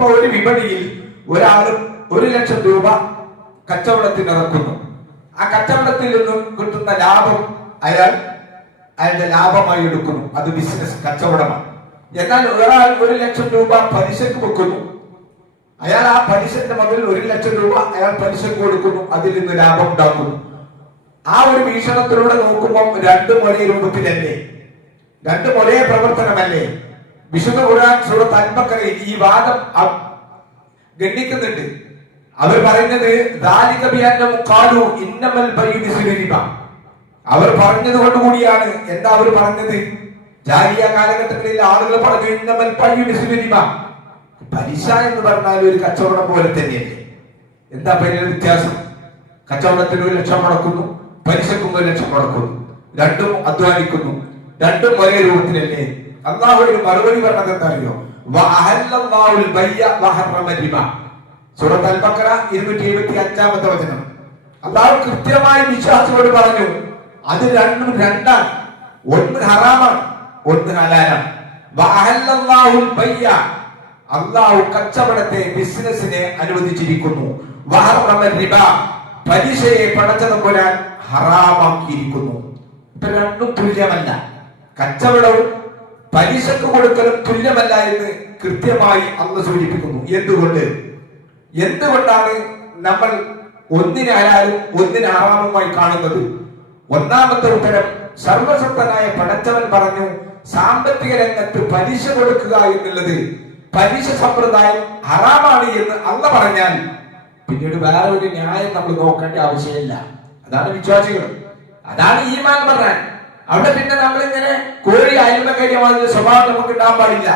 ഇപ്പൊ ഒരു വിപണിയിൽ ഒരാൾ 1,00,000 രൂപ കച്ചവടത്തിന് ഇറക്കുന്നു. ആ കച്ചവടത്തിൽ നിന്നും കിട്ടുന്ന ലാഭം അയാളുടെ ലാഭമായി എടുക്കുന്നു. അത് ബിസിനസ് കച്ചവടമാണ്. എന്നാൽ ഒരാൾ 1,00,000 രൂപ പലിശക്ക് വെക്കുന്നു. അയാൾ ആ പലിശന്റെ മുതൽ 1,00,000 രൂപ അയാൾ പലിശക്ക് കൊടുക്കുന്നു. അതിൽ നിന്ന് ലാഭം ഉണ്ടാക്കുന്നു. ആ ഒരു വീക്ഷണത്തിലൂടെ നോക്കുമ്പോൾ രണ്ടും ഒരേ രൂപത്തിലല്ലേ, രണ്ടും ഒരേ പ്രവർത്തനമല്ലേ? വിശുദ്ധ ഖുർആൻ സൂറത്ത് അൽ-ബഖറയിൽ ഈ വാദം ഗണ്ണിക്കുന്നുണ്ട്. അവർ പറയുന്നത് അവർ പറഞ്ഞത് കൊണ്ടുകൂടിയാണ്. എന്താ അവർ പറഞ്ഞത്? ജാഹിലിയ്യ കാലഘട്ടങ്ങളിൽ ആളുകൾ പറഞ്ഞു ഇന്നമൽ ബയ്യു പലിശ എന്ന് പറഞ്ഞാൽ ഒരു കച്ചവടം പോലെ തന്നെയല്ലേ. എന്താ പരിധി വ്യത്യാസം? കച്ചവടത്തിന് 1,00,000 മുടക്കുന്നു, പലിശക്കും 1,00,000 മുടക്കുന്നു. രണ്ടും അധ്വാനിക്കുന്നു, രണ്ടും ഒരേ രൂപത്തിലല്ലേ? അള്ളാഹു ഒരു മറുപടി പറഞ്ഞത് എന്താ അറിയോ? സൂറത്ത് അൽ-ബഖറ 275-ാമത്തെ വചനം. അള്ളാഹു കൃത്യമായി വിശ്വാസികളോട് പറഞ്ഞു, അത് രണ്ടും രണ്ടാണ്. ഒന്ന് ഹറാമാണ്, ഒന്ന് ഹലാലാണ്. അള്ളാഹു കച്ചവടത്തെ, ബിസിനസിനെ അനുവദിച്ചിരിക്കുന്നു. പലിശയെ പടച്ചതമ്പുരാൻ ഹറാമാക്കിയിരിക്കുന്നു. ഇപ്പൊ രണ്ടും തുല്യമല്ല. കച്ചവടവും പലിശക്ക് കൊടുക്കലും തുല്യമല്ല എന്ന് കൃത്യമായി അള്ളാഹു സൂചിപ്പിക്കുന്നു. എന്തുകൊണ്ടാണ് നമ്മൾ ഒന്നിനെ ഹലാലും ഒന്നിനെ ഹറാമുമായി കാണുന്നത്? ഒന്നാമത്തെ ഉത്തരം, സർവശക്തനായ പടച്ചവൻ പറഞ്ഞു, സാമ്പത്തിക രംഗത്ത് പലിശ കൊടുക്കുക എന്നുള്ളത്, പലിശ സമ്പ്രദായം ഹറാമാണ് എന്ന് അള്ളാഹു പറഞ്ഞാൽ പിന്നീട് വേറെ ഒരു ന്യായം നമ്മൾ നോക്കേണ്ട ആവശ്യമില്ല. അതാണ് വിശ്വാസികൾ, അതാണ് ഈമാൻ പറഞ്ഞാൽ. അവിടെ പിന്നെ നമ്മളിങ്ങനെ കോഴി അയൽമ കാര്യമാതിരി സ്വഭാവം നമുക്ക് ഉണ്ടാകാൻ പാടില്ല.